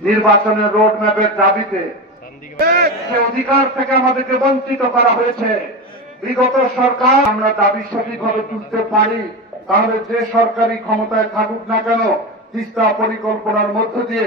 নির্বাচনের রোড ম্যাপের দাবিতে যে অধিকার থেকে আমাদেরকে বঞ্চিত করা হয়েছে বিগত সরকার, আমরা দাবি সঠিকভাবে তুলতে পারি তাহলে যে সরকারি ক্ষমতায় থাকুক না কেন তিস্তা পরিকল্পনার মধ্য দিয়ে